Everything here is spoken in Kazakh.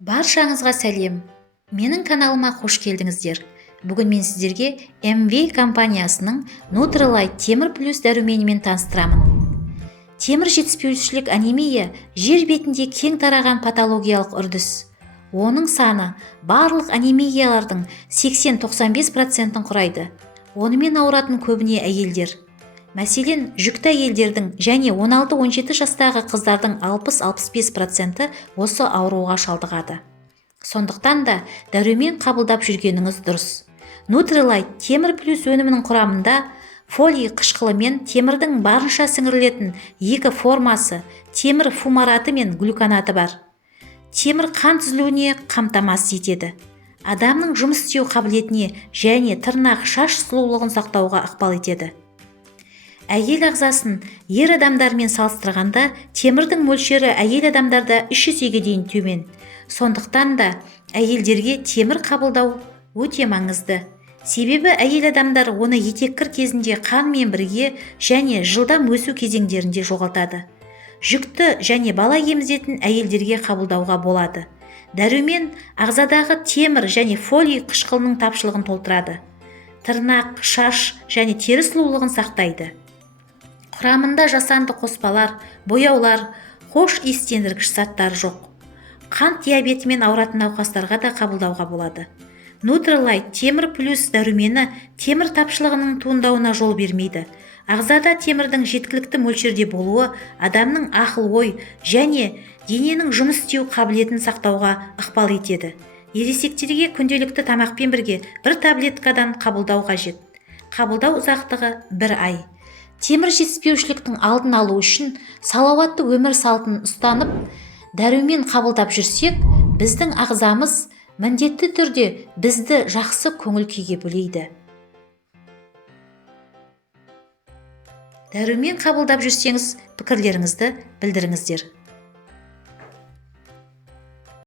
Баршаңызға сәлем. Менің каналыма қош келдіңіздер. Бүгін мен сіздерге MV компаниясының Nutrilite темір плюс дәруменімен таныстырамын. Темір жетіспеушілік анемия жер бетінде кең тараған патологиялық үрдіс. Оның саны барлық анемиялардың 80-95%-ін құрайды. Онымен ауыратын көбіне әйелдер. Мәселен, жүкті әйелдердің және 16-17 жастағы қыздардың 60-65%-і осы ауруға шалдығады. Сондықтан да дәрумен қабылдап жүргеніңіз дұрыс. Nutrilite темір плюс өнімінің құрамында фолий қышқылы мен темірдің барынша сіңірілетін екі формасы, темір фумараты мен глюконаты бар. Темір қан түзілуіне қамтамасыз етеді. Адамның жұмыс істеу қабілетіне және тырнақ, шаш сұлулығын сақтауға ықпал етеді. Әйел ағзасын ер адамдармен салыстырғанда темірдің мөлшері әйел адамдарда 3 есеге дейін төмен. Сондықтан да әйелдерге темір қабылдау өте маңызды. Себебі әйел адамдар оны етеккір кезінде қанмен бірге және жылдам өсу кезеңдерінде жоғалтады. Жүкті және бала емізетін әйелдерге қабылдауға болады. Дәрумен ағзадағы темір және фолий қышқылының тапшылығын толтырады. Тырнақ, шаш және тері сұлулығын сақтайды. Құрамында жасанды қоспалар, бояулар, хош иістендіргіш заттар жоқ. Қант диабетімен ауыратын науқастарға да қабылдауға болады. Nutrilite темір плюс дәрумені темір тапшылығының туындауына жол бермейді. Ағзада темірдің жеткілікті мөлшерде болуы адамның ақыл-ой және дененің жұмыс істеу қабілетін сақтауға ықпал етеді. Ересектерге күнделікті тамақпен бірге бір таблеткадан қабылдау қажет. Қабылдау ұзақтығы 1 ай. Темір жетіспеушіліктің алдын алу үшін салауатты өмір салтын ұстанып, дәрумен қабылдап жүрсек, біздің ағзамыз міндетті түрде бізді жақсы көңіл күйге бөлейді. Дәрумен қабылдап жүрсеңіз, пікірлеріңізді білдіріңіздер.